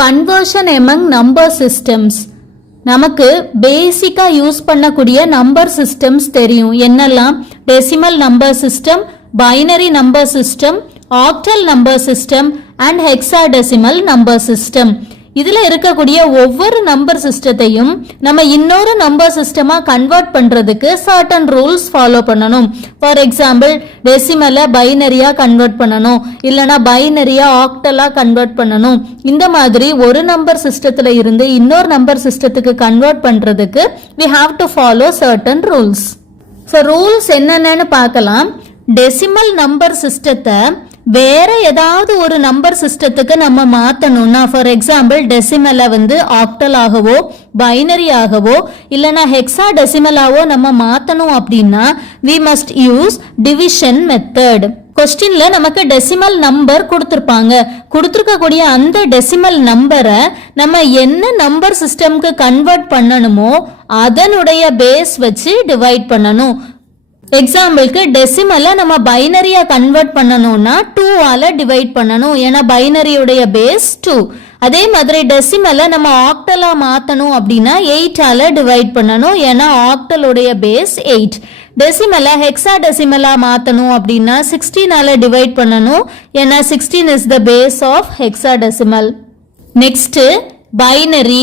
Conversion among number systems. நமக்கு பேசிக்கா use பண்ணக்கூடிய நம்பர் சிஸ்டம்ஸ் தெரியும். என்னெல்லாம்? Decimal number system, binary number system, octal number system and hexadecimal number system. இதுல இருக்கக்கூடிய ஒவ்வொரு நம்பர் சிஸ்டத்தையும் நம்ம இன்னொரு நம்பர் சிஸ்டமா கன்வெர்ட் பண்றதுக்கு சர்டன் ரூல்ஸ் ஃபாலோ பண்ணணும். ஃபார் எக்ஸாம்பிள், டெசிமலை பைனரியா கன்வெர்ட் பண்ணணும், இல்லனா பைனரியா ஆக்டலா கன்வெர்ட் பண்ணணும். இந்த மாதிரி ஒரு நம்பர் சிஸ்டத்துல இருந்து இன்னொரு நம்பர் சிஸ்டத்துக்கு கன்வெர்ட் பண்றதுக்கு we have to follow certain rules. So rules என்னென்னு பார்க்கலாம். டெசிமல் நம்பர் சிஸ்டத்தை வேற ஏதாவது ஒரு நம்பர் சிஸ்டத்துக்கு நம்ம மாத்தணும்னா, ஃபார் எக்ஸாம்பிள் டெசிமலை ஆக்டல் ஆகவோ பைனரி ஆகவோ இல்லனா ஹெக்ஸா டெசிமலாவோ நம்ம மாத்தணும் அப்படின்னா we must use division method. கொஸ்டின்ல நமக்கு டெசிமல் நம்பர் கொடுத்திருப்பாங்க. கொடுத்திருக்கக்கூடிய அந்த டெசிமல் நம்பரை நம்ம என்ன நம்பர் சிஸ்டம்க்கு கன்வெர்ட் பண்ணணுமோ அதனுடைய பேஸ் வச்சு டிவைட் பண்ணணும். எக்ஸாம்பிளுக்கு டெசிமலை நம்ம பைனரியா கன்வெர்ட் பண்ணணும்னா 2 ஆல டிவைட் பண்ணணும், ஏன்னா பைனரியுடைய பேஸ் 2. அதே மாதிரி டெசிமலை நம்ம ஆக்டலா மாத்தணும் அப்படின்னா 8 ஆல டிவைட் பண்ணணும், ஏன்னா ஆக்டலுடைய பேஸ் 8. டெசிமலை ஹெக்ஸா டெசிமலா மாத்தணும் அப்படின்னா 16 ஆல டிவைட் பண்ணணும், ஏன்னா 16 is the base of hexadecimal. Next binary,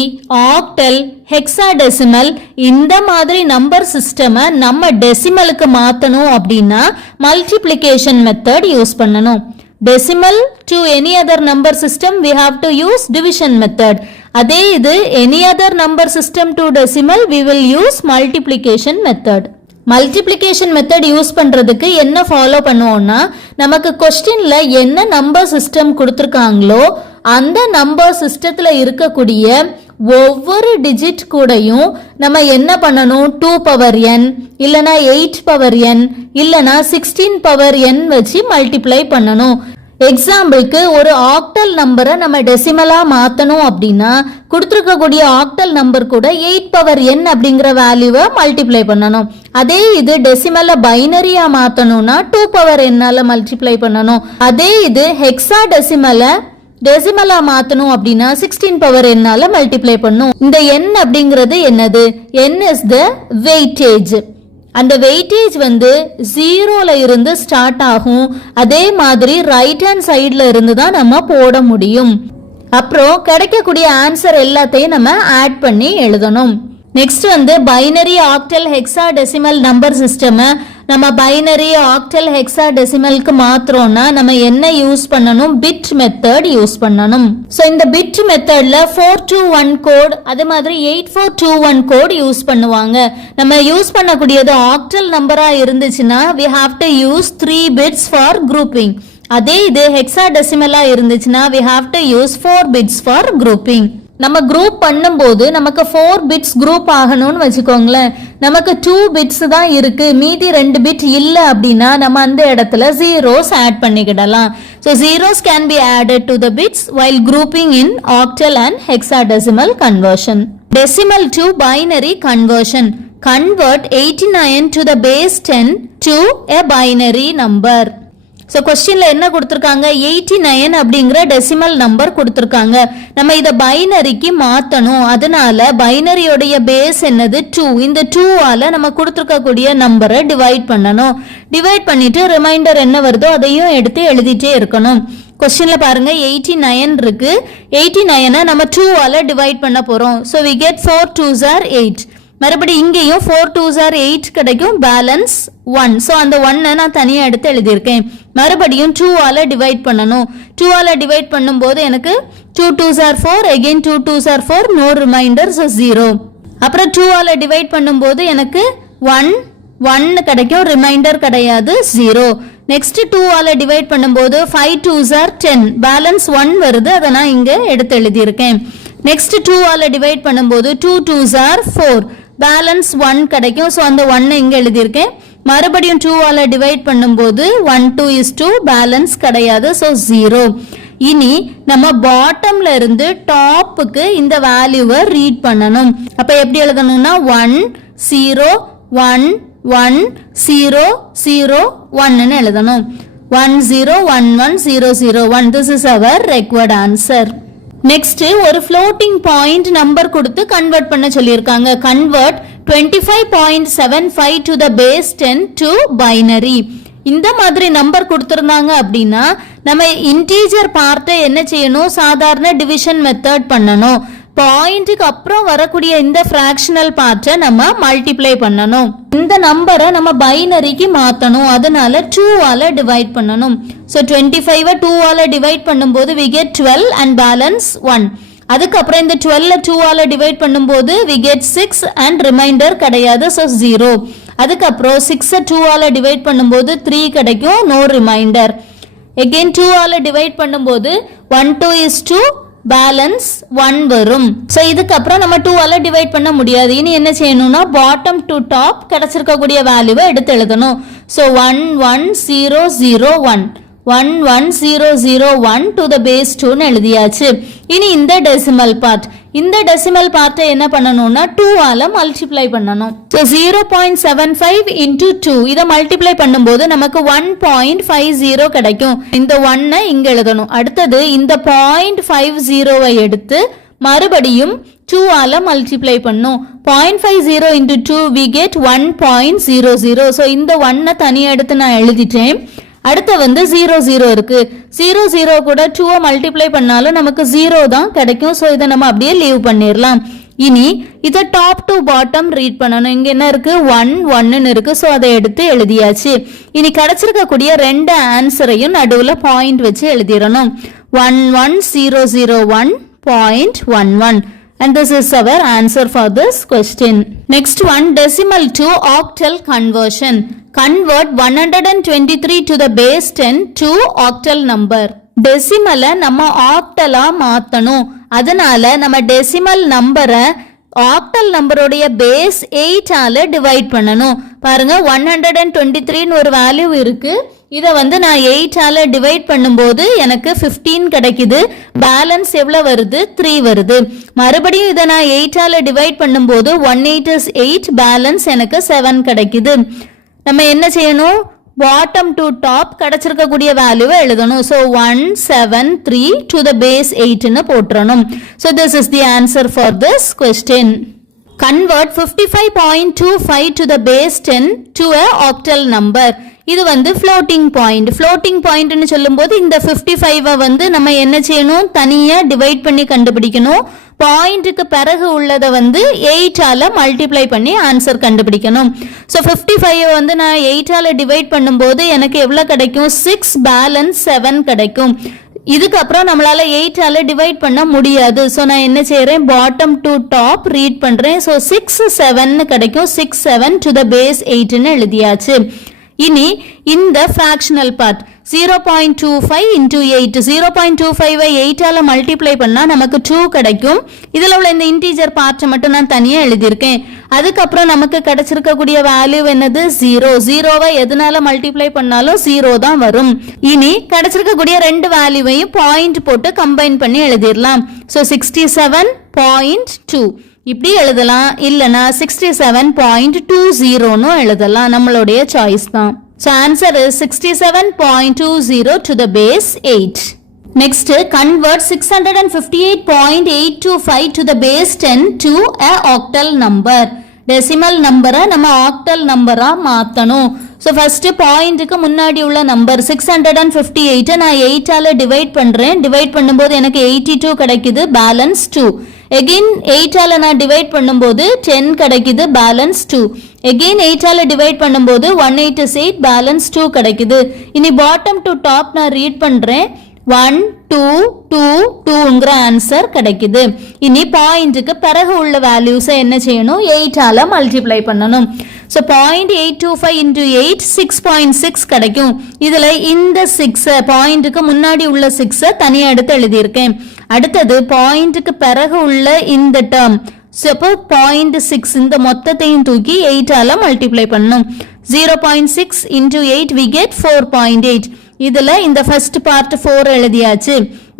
octal, hexadecimal இந்த மாதிரி நம்பர் சிஸ்டமை நம்ம டெசிமலுக்கு மாத்தணும் அப்படின்னா மல்டிப்ளிகேஷன் மெத்தட் யூஸ் பண்ணணும். Decimal to any other number system we have to use division method. அதே இது any other number system to decimal we will use multiplication method. Multiplication method use பண்றதுக்கு என்ன ஃபாலோ பண்ணுவோம்னா, நமக்கு கொஸ்டின்ல என்ன நம்பர் சிஸ்டம் கொடுத்திருக்காங்களோ அந்த நம்பர் சிஸ்டத்துல இருக்கக்கூடிய ஒவ்வொரு டிஜிட் கூடயும் நம்ம என்ன பண்ணணும், 2 பவர் n இல்லனா 8 பவர் n இல்லனா 16 பவர் n வச்சு மல்டிப்ளை பண்ணணும். எக்ஸாம்பிளுக்கு ஒரு ஆக்டல் நம்பரை நம்ம டெசிமலா மாத்தணும் அப்படின்னா கொடுத்துருக்கக்கூடிய ஆக்டல் நம்பர் கூட 8 பவர் n அப்படிங்கிற வேல்யூவை மல்டிப்ளை பண்ணணும். அதே இது டெசிமலை பைனரியா மாத்தணும்னா 2 பவர் n ஆல மல்டிப்ளை பண்ணணும். அதே இது ஹெக்ஸா டெசிமலா மாத்தணும் அப்படின்னா 16 பவர் n ஆல மல்டிப்ளை பண்ணும். இந்த n அப்படிங்கிறது என்னது? n is the weightage. அந்த வெயிட்டேஜ் 0ல இருந்து ஸ்டார்ட் ஆகும். அதே மாதிரி ரைட் ஹேண்ட் சைடுல இருந்து தான் நம்ம போட முடியும். அப்புறம் கிடைக்கக்கூடிய ஆன்சர் எல்லாத்தையும் நம்ம ஆட் பண்ணி எழுதணும். Next binary, octal, hexa decimal number system நம்ம பைனரி, ஆக்டல், ஹெக்ஸா டெசிமலுக்கு மாத்திரோம்னா நம்ம என்ன யூஸ் பண்ணணும்? பிட் மெத்தட் யூஸ் பண்ணணும். சோ இந்த பிட் மெத்தட்ல 421 கோட், அதே மாதிரி 8421 கோட் யூஸ் பண்ணுவாங்க. நம்ம யூஸ் பண்ணக்கூடியது ஆக்டல் நம்பரா இருந்துச்சுன்னா we have to use 3 bits for grouping. அதே இது ஹெக்ஸா டெசிமலா இருந்துச்சுன்னா we have to use 4 bits for grouping. நம்ம குரூப் பண்ணும்போது நமக்கு 4 பிட்ஸ் குரூப் ஆகணும்னு வச்சுக்கோங்களேன். நமக்கு 2 பிட்ஸ் தான் இருக்கு, மீதி 2 பிட் இல்ல அப்படின்னா நம்ம அந்த இடத்துல zeros ஆட் பண்ணிக்கிடலாம். So zeros can be added to the bits while grouping in octal and hexadecimal conversion. Decimal to binary conversion. Convert 89 to the base 10 to a binary number. So கொஸ்டின்ல என்ன கொடுத்துருக்காங்க? 89 அப்படிங்கிற டெசிமல் நம்பர் கொடுத்துருக்காங்க. நம்ம இதை பைனரிக்கு மாற்றணும். அதனால பைனரியோடைய பேஸ் என்னது? 2. இந்த 2 ஆல நம்ம கொடுத்துருக்கக்கூடிய நம்பரை டிவைட் பண்ணணும். டிவைட் பண்ணிட்டு ரிமைண்டர் என்ன வருதோ அதையும் எடுத்து எழுதிட்டே இருக்கணும். கொஸ்டின்ல பாருங்க 89 இருக்கு. 89 நம்ம 2 ஆல டிவைட் பண்ண போறோம். So we get 4 2s are 8. மறுபடியும் இங்கேயும் 4 2s are 8 கிடைக்கும், பேலன்ஸ் 1. ஸோ அந்த 1 நான் தனியாக எடுத்து எழுதியிருக்கேன். மறுபடியும் 2 ஆல டிவைட் பண்ணணும். 2 ஆல டிவைட் பண்ணும்போது எனக்கு 2 2s are 4, again 2 2s are 4, no remainder, so 0. அப்புறம் 2 ஆல டிவைட் பண்ணும்போது எனக்கு 1 கிடைக்கும், ரிமைண்டர் கிடையாது, 0. நெக்ஸ்ட் 2 ஆல டிவைட் பண்ணும்போது 5 2s are 10, பேலன்ஸ் 1 வருது, அதை நான் இங்கே எடுத்து எழுதியிருக்கேன். நெக்ஸ்ட் 2 ஆல டிவைட் பண்ணும்போது 2 2s are 4, பேலன்ஸ் 1 கிடைக்கும். ஸோ அந்த 1 இங்கே எழுதியிருக்கேன். மறுபடியும் 2 ஆல டிவைட் பண்ணும்போது 1 2 is 2, பேலன்ஸ் கிடையாது, ஸோ 0. இனி நம்ம பாட்டம்ல இருந்து டாப்புக்கு இந்த வேல்யூவை ரீட் பண்ணணும். அப்ப எப்படி எழுதணும்னா 1 0 1 1 0 0 1 எழுதணும். 1 0 1 1 0 0 1. This is our required answer. Next ஒரு floating point நம்பர் கொடுத்து கன்வெர்ட் பண்ண சொல்லியிருக்காங்க. Convert 25.75 to the base 10 to binary. இந்த மாதிரி நம்பர் கொடுத்திருந்தாங்க அப்படின்னா நம்ம இன்டீஜர் பார்ட்டை என்ன செய்யணும், சாதாரண டிவிஷன் மெத்தட் பண்ணணும். பாயிண்ட்டுக்கு அப்புறம் வரக்கூடிய இந்த ஃபிராக்ஷனல் பார்ட்டை நம்ம மல்டிப்ளை பண்ணணும். இந்த நம்பரை நம்ம பைனரிக்கு மாற்றணும். அதனால 2ஆல டிவைட் பண்ணணும். ஸோ 25 2ஆல டிவைட் பண்ணும்போது we get 12 and balance 1. அதுக்கப்புறம் இந்த 12 2ஆல டிவைட் பண்ணும்போது we get 6 and remainder கிடையாது, ஸோ 0. அதுக்கப்புறம் 6 2ஆல டிவைட் பண்ணும்போது 3 கிடைக்கும், no remainder. again 2ஆல டிவைட் பண்ணும்போது 1 2 is 2, பேலன்ஸ் 1 வரும். ஸோ இதுக்கப்புறம் நம்ம 2ஆல டிவைட் பண்ண முடியாது. இனி என்ன செய்யணும்னா பாட்டம் டு டாப் கிடைச்சிருக்கக்கூடிய வேல்யூவை எடுத்து எழுதணும். ஸோ 1 1 0 0 1 1 1 0 0 1 to the base 2 எழுதியாச்சு. இனி இந்த டெசிமல் பார்ட், இந்த டெசிமல் பார்ட்டை என்ன பண்ணணும்னா 2ஆல மல்டிப்ளை பண்ணணும். ஸோ 0.75 into 2 இதை மல்டிப்ளை பண்ணும்போது நமக்கு 1.50 கிடைக்கும். இந்த 1 இங்க எழுதணும். அடுத்தது இந்த 0.50 எடுத்து மறுபடியும் 2ஆல மல்டிப்ளை பண்ணும். 0.50 into 2 we get 1.00. ஸோ இந்த 1 தனியா எடுத்து நான் எழுதிட்டேன். அடுத்து வந்து 00 இருக்கு. 00 கூட 2 மல்டிப்ளை பண்ணாலும் நமக்கு 0 தான் கிடைக்கும். ஸோ இதை நம்ம அப்படியே லீவ் பண்ணிடலாம். இனி இதை டாப் டு பாட்டம் ரீட் பண்ணணும். இங்க என்ன இருக்கு, 1 1 இருக்கு. ஸோ அதை எடுத்து எழுதியாச்சு. இனி கிடைச்சிருக்கக்கூடிய ரெண்டு ஆன்சரையும் நடுவில் பாயிண்ட் வச்சு எழுதிடணும். 11001.11. And this is our answer for this question. Next one, decimal to octal conversion. Convert 123 to the base 10 to octal number. Decimal நம்ம octal மாத்தணும். அதனால நம்ம decimal நம்பரை ஆக்டல் நம்பருடைய பேஸ் 8 ஆல டிவைட் பண்ணணும். பாருங்க 123 ஒரு வேல்யூ இருக்கு. இதை வந்து நான் 8 ஆல டிவைட் பண்ணும்போது எனக்கு 15 கிடைக்குது. பேலன்ஸ் எவ்வளவு வருது, 3 வருது. மறுபடியும் இதை நான் 8 ஆல டிவைட் பண்ணும்போது 18 is 8, பேலன்ஸ் எனக்கு 7 கிடைக்குது. நம்ம என்ன செய்யணும், பாட்டம் டு டாப் கிடைச்சிருக்கக்கூடிய வேல்யூவை எழுதணும். ஸோ 173 to the base 8ன்னு போட்டுறணும். So this is the answer for this question. Convert 55.25 to the base 10 to a octal number. இது வந்து floating point. floating point ன்னு சொல்லும்போது இந்த 55 வந்து நம்ம என்ன செய்யணும், தனியா டிவைட் பண்ணி கண்டுபிடிக்கணும். பாயிண்ட்டுக்கு பிறகு உள்ளதை வந்து 8 ஆல மல்டிப்ளை பண்ணி ஆன்சர் கண்டுபிடிக்கணும். ஸோ 55 வந்து நான் 8 ஆல டிவைட் பண்ணும்போது எனக்கு எவ்வளவு கிடைக்கும், 6, பேலன்ஸ் 7 கிடைக்கும். இதுக்கப்புறம் நம்மளால 8 ஆல டிவைட் பண்ண முடியாது. ஸோ நான் என்ன செய்யறேன், பாட்டம் டு டாப் ரீட் பண்றேன். ஸோ 6 7 கிடைக்கும். 6 7 to the base 8ன்னு எழுதியாச்சு. இனி இந்த ஃபிராக்ஷனல் பார்ட் 0.25 into 8. 0.25 8 ஆல மல்டிப்ளை பண்ணா நமக்கு 2 கிடைக்கும். இதுல உள்ள இந்த இன்டீஜர் பார்ட்டை மட்டும் நான் தனியா எழுதியிருக்கேன். அதுக்கப்புறம் நமக்கு கிடைச்சிருக்கக்கூடிய வேல்யூ என்னது, 0. 0வை எதனால மல்டிப்ளை பண்ணாலும் 0 தான் வரும். இனி கிடைச்சிருக்கக்கூடிய ரெண்டு வேல்யூவையும் பாயிண்ட் போட்டு கம்பைன் பண்ணி எழுதிடலாம். ஸோ 67.2 இப்படி எழுதலாம், இல்லனா 67.20 எழுதலாம். நம்மளுடைய சாய்ஸ் தான். So answer is 67.20 to the base 8. Next, convert 658.825 to the base 10 to a octal number. Decimal number நம்ம octal number மாத்தணும். So first பாயிண்ட்டுக்கு முன்னாடி உள்ள நம்பர் 658 நான் 8 ஆல டிவைட் பண்றேன். டிவைட் பண்ணும்போது எனக்கு 82 கிடைக்குது, பேலன்ஸ் 2. again 8 ஆல நான் டிவைட் பண்ணும்போது 10 கிடைக்குது, பேலன்ஸ் 2. again 8 ஆல டிவைட் பண்ணும்போது 188, பேலன்ஸ் 2 கிடைக்குது. இனி பாட்டம் டு டாப் நான் ரீட் பண்றேன். 1 2 2 2ங்கற ஆன்சர் கிடைக்குது. இனி பாயிண்ட்டுக்கு பிறகு உள்ள வேல்யூஸை என்ன செய்யணும், 8 ஆல மல்டிப்ளை பண்ணணும். ஸோ 0.825 into 8 6.6 கிடைக்கும். இதுல இந்த 6 பாயிண்ட்டுக்கு முன்னாடி உள்ள 6 தனியா எடுத்து எழுதியிருக்கேன். அடுத்தது பாயிண்ட்டுக்கு பிறகு உள்ள இந்த டேர்ம், அப்போ 0.6 இந்த மொத்தத்தையும் தூக்கி 8 ஆல மல்டிப்ளை பண்ணணும். 0.6 into 8 we get 4.8. இதுல இந்த ஃபர்ஸ்ட் பார்ட் 4 எழுதியாச்சு.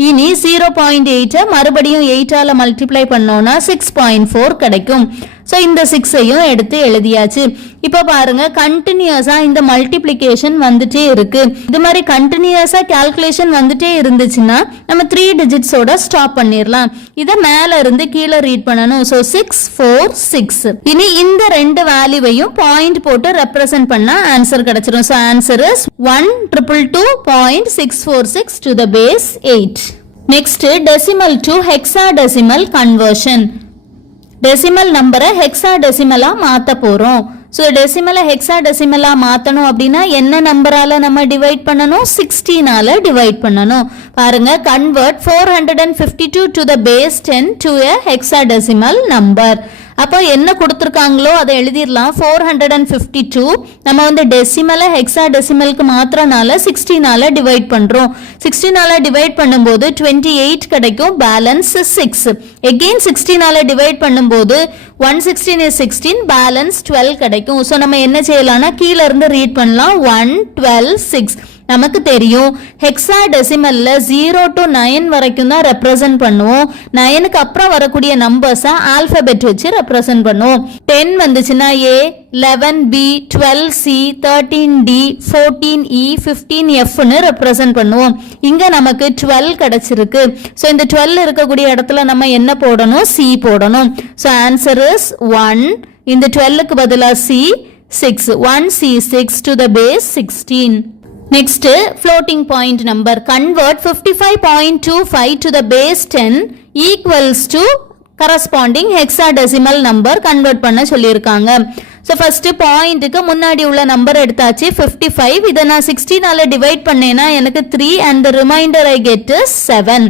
இனி 0.8 மறுபடியும் 8 ஆல மல்டிப்ளை பண்ணோம்னா 6.4 கிடைக்கும். ஸோ இந்த 6ஐயும் எடுத்து எழுதியாச்சு. இப்போ பாருங்க கண்டினியூஸா இந்த மல்டிப்ளிகேஷன் வந்துட்டே இருக்கு. இது மாதிரி கண்டினியூஸா கால்குலேஷன் வந்துட்டே இருந்துச்சுன்னா நம்ம 3 டிஜிட்ஸோட ஸ்டாப் பண்ணிடலாம். இதை மேல இருந்து கீழே ரீட் பண்ணணும். ஸோ 6 4 6. இனி இந்த ரெண்டு வேல்யூவையும் பாயிண்ட் போட்டு ரெப்ரசென்ட் பண்ணா ஆன்சர் கிடைச்சிடும். So answer is 122.646 to the base 8. Next decimal to hexadecimal conversion. Decimal நம்பரை ஹெக்ஸாடெசிமலா மாத்த போறோம். ஸோ டெசிமலை ஹெக்ஸாடெசிமலா மாத்தணும் அப்படின்னா என்ன நம்பரால நம்ம டிவைட் பண்ணணும்? 16ஆல டிவைட் பண்ணணும். பாருங்க convert 452 to the base 10 to a hexadecimal number. அப்போ என்ன கொடுத்துருக்காங்களோ அதை எழுதிடலாம். 452 நம்ம வந்து டெசிமலை ஹெக்ஸாடெசிமலுக்கு மாத்திரனால 16ஆல டிவைட் பண்றோம். 16ஆல டிவைட் பண்ணும்போது 28 கிடைக்கும், பேலன்ஸ் 6. எகெயின் 16ஆல டிவைட் பண்ணும்போது 116 is 16, பேலன்ஸ் 12 கிடைக்கும். ஸோ நம்ம என்ன செய்யலாம்னா கீழே இருந்து ரீட் பண்ணலாம். 1 12 6. நமக்கு தெரியும் ஹெக்ஸாடெசிமல்ல 0 to 9 வரைக்கும் தான் ரெப்ரசன்ட் பண்ணுவோம். 9க்கு அப்புறம் வரக்கூடிய நம்பர்ஸை ஆல்பபெட் வச்சு ரெப்ரசன்ட் பண்ணுவோம். 10 வந்துச்சுன்னா A, 11B, 12C, 13D, 14E, 15Fன்னு represent பண்ணுவோம். இங்க நமக்கு 12 கிடைச்சிருக்கு. ஸோ இந்த 12 இருக்கக்கூடிய இடத்துல நம்ம என்ன போடணும்? C போடணும். So answer is 1. இந்த 12க்கு பதிலா C 6. 1C6 to the base 16. Next floating point number. Convert 55.25 to the base 10 equals to corresponding hexadecimal number convert பண்ண சொல்லியிருக்காங்க. ஸோ ஃபர்ஸ்ட் பாயிண்ட்டுக்கு முன்னாடி உள்ள நம்பர் எடுத்தாச்சு 55. இதை நான் 16ஆல டிவைட் பண்ணேன்னா எனக்கு 3 and the remainder I get is 7.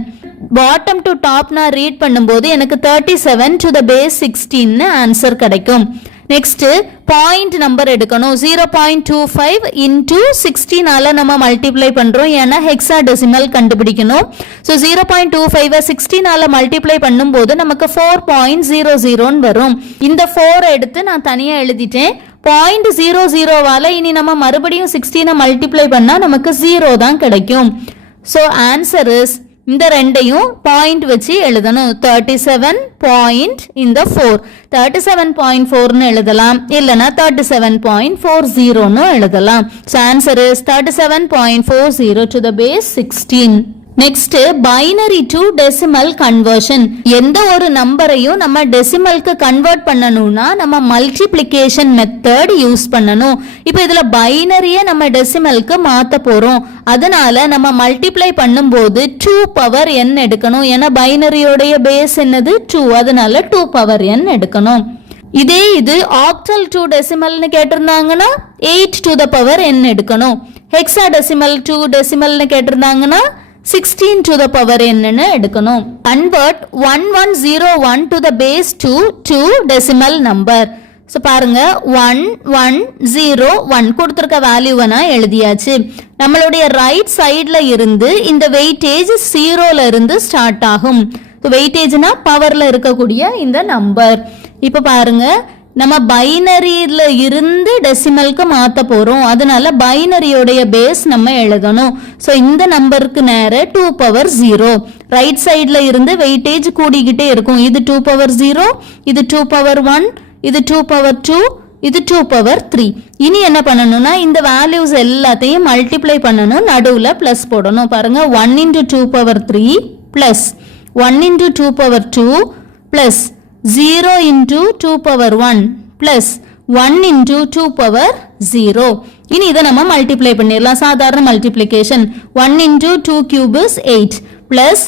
Bottom to top நான் ரீட் பண்ணும்போது எனக்கு 37 to the base 16 ஆன்சர் கிடைக்கும். நெக்ஸ்ட் பாயிண்ட் நம்பர் எடுக்கணும். 0.25 into 16ஆல நம்ம மல்டிப்ளை பண்றோம். ஏன்னா ஹெக்ஸாடெசிமல் கண்டுபிடிக்கணும். ஸோ 0.25 16ஆல மல்டிப்ளை பண்ணும்போது நமக்கு 4.00 வரும். இந்த 4 எடுத்து நான் தனியா எழுதிட்டேன். 0.00வால இனி நம்ம மறுபடியும் 16 மல்டிப்ளை பண்ணா நமக்கு 0 தான் கிடைக்கும். ஸோ ஆன்சர் இஸ் இந்த ரெண்டையும் பாயிண்ட் வச்சு எழுதணும். 37 இந்த 4 37.4ன்னு எழுதலாம், இல்லனா 37.40ன்னு எழுதலாம். So answer is 37.40 to the base 16. Next binary to decimal conversion. எந்த ஒரு நம்பரையும் நம்ம டெசிமலுக்கு கன்வெர்ட் பண்ணணும்னா நம்ம மல்டிப்ளிகேஷன் மெத்தட் யூஸ் பண்ணணும். இப்போ இதுல பைனரியை நம்ம டெசிமலுக்கு மாத்த போறோம். அதனால நம்ம மல்டிப்ளை பண்ணும்போது 2 பவர் n எடுக்கணும். ஏன்னா பைனரியோடைய பேஸ் என்னது 2, அதனால 2 பவர் n எடுக்கணும். இதே இது ஆக்டல் டு டெசிமல்னு கேட்டிருந்தாங்கன்னா 8 to the power n எடுக்கணும். ஹெக்ஸாடெசிமல் டு டெசிமல்னு கேட்டிருந்தாங்கன்னா 16 to the power n ன்னு எடுக்கணும். Convert 1101 to the base 2 decimal number. So பாருங்க 1101 கொடுத்துருக்க வேல்யூவை நான் எழுதியாச்சு. நம்மளுடைய ரைட் சைட்ல இருந்து இந்த வெயிட்டேஜ் 0ல இருந்து ஸ்டார்ட் ஆகும். வெயிட்டேஜ்னா பவர்ல இருக்கக்கூடிய இந்த நம்பர். இப்போ பாருங்க நம்ம பைனரியில இருந்து டெசிமலுக்கு மாத்த போறோம். அதனால பைனரியோடைய பேஸ் நம்ம எழுதணும். ஸோ இந்த நம்பருக்கு நேர 2 பவர் 0. ரைட் சைட்ல இருந்து வெயிட்டேஜ் கூடிக்கிட்டே இருக்கும். இது 2 பவர் 0, இது 2 பவர் 1, இது 2 பவர் 2, இது 2 பவர் 3. இனி என்ன பண்ணணும்னா இந்த வேல்யூஸ் எல்லாத்தையும் மல்டிப்ளை பண்ணணும். நடுவுல பிளஸ் போடணும். பாருங்க 1 into 2 power 3 plus 1 into 2 power 2 plus 0 into 2 power 1 plus 1 into 2 power 0. இனி இதை நம்ம மல்டிப்ளை பண்ணிடலாம். சாதாரண multiplication. 1 into 2 cube is 8 plus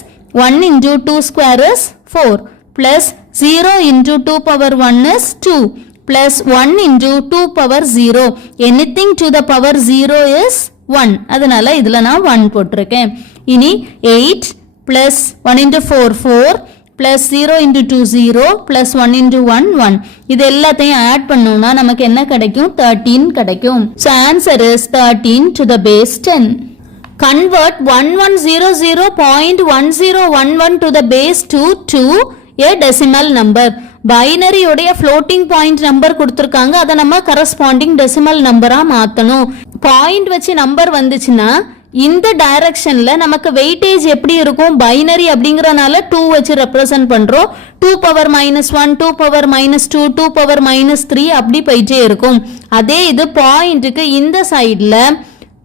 1 into 2 square is 4 plus 0 into 2 power 1 is 2 plus 1 into 2 power 0. Anything to the power 0 is 1. அதனால இதுல நான் 1 போட்டிருக்கேன். இனி 8 plus 1 into 4 4 plus 0 into 2 0 plus 1 into 1 1. இது எல்லாத்தையும் ஆட் பண்ணோம்னா நமக்கு என்ன கிடைக்கும்? 13 கிடைக்கும். So answer is 13 to the base 10. Convert 1100.1011 to the base 2 to a decimal number. Binary உடைய floating point நம்பர் கொடுத்திருக்காங்க. அதை நம்ம corresponding decimal நம்பரா மாத்தணும். பாயிண்ட் வச்சு நம்பர் வந்துச்சுன்னா இந்த டைரக்ஷன்ல நமக்கு வெயிட்டேஜ் எப்படி இருக்கும் பைனரி அப்படிங்கறனால 2 வச்சு ரெப்ரசன்ட் பண்றோம் 2 பவர் -1 2 பவர் -2 2 பவர் -3 அப்படி போயிட்டே இருக்கும் அதே இது பாயிண்ட்க்கு இந்த சைடுல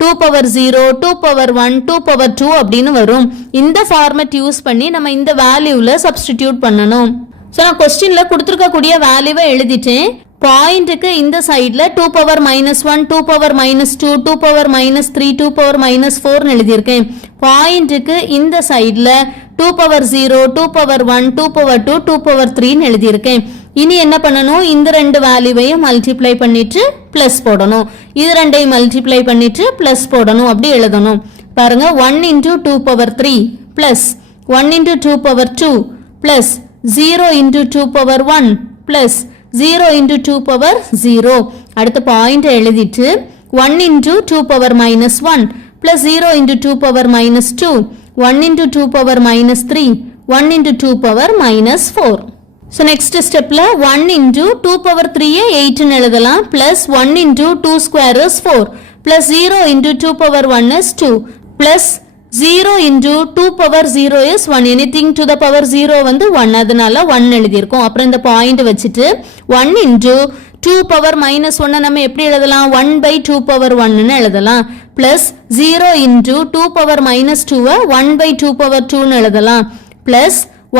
2 பவர் 0 2 பவர் 1 2 பவர் 2 அப்படின்னு வரும் இந்த ஃபார்மட் யூஸ் பண்ணி நம்ம இந்த வேல்யூல சப்ஸ்டிடியூட் பண்ணணும் சோ நான் क्वेश्चनல கொடுத்திருக்க கூடிய வேல்யூவை எழுதிட்டேன் பாயிண்ட்க்கு இந்த சைடுல 2 பவர் -1 2 பவர் -2 2 பவர் -3 2 பவர் -4 னு எழுதி இருக்கேன் பாயிண்ட்க்கு இந்த சைடுல 2 பவர் 0 2 பவர் 1 2 பவர் 2 2 பவர் 3 னு எழுதி இருக்கேன் இனி என்ன பண்ணனும் இந்த ரெண்டு வேல்யூவையும் மல்டிப்ளை பண்ணிட்டு பிளஸ் போடணும் இது ரெண்டையும் மல்டிப்ளை பண்ணிட்டு பிளஸ் போடணும் அப்படி எழுதணும் பாருங்க 1 * 2 power 3 plus 1 * 2 power 2 plus 0 * 2 power 1 plus 0 * 2 power 0 அடுத்த பாயிண்ட் எழுதிட்டு 1 * 2 power -1 plus 0 * 2 power -2 1 * 2 power -3 1 * 2 power -4 so next stepல 1 * 2 power 3 8 னு எழுதலாம் plus 1 * 2 square is 4 plus 0 * 2 power 1 is 2 plus 0 * 2 power 0 is 1 anything to the power 0 வந்து 1 அதனால 1 எழுதி இருக்கோம் அப்புறம் இந்த பாயிண்ட் வச்சிட்டு 1 * 2 பவர் -1 நம்ம எப்படி எழுதலாம் 1/2 பவர் 1 னு எழுதலாம் plus 0 * 2 பவர் -2 1/2 பவர் 2 னு எழுதலாம் plus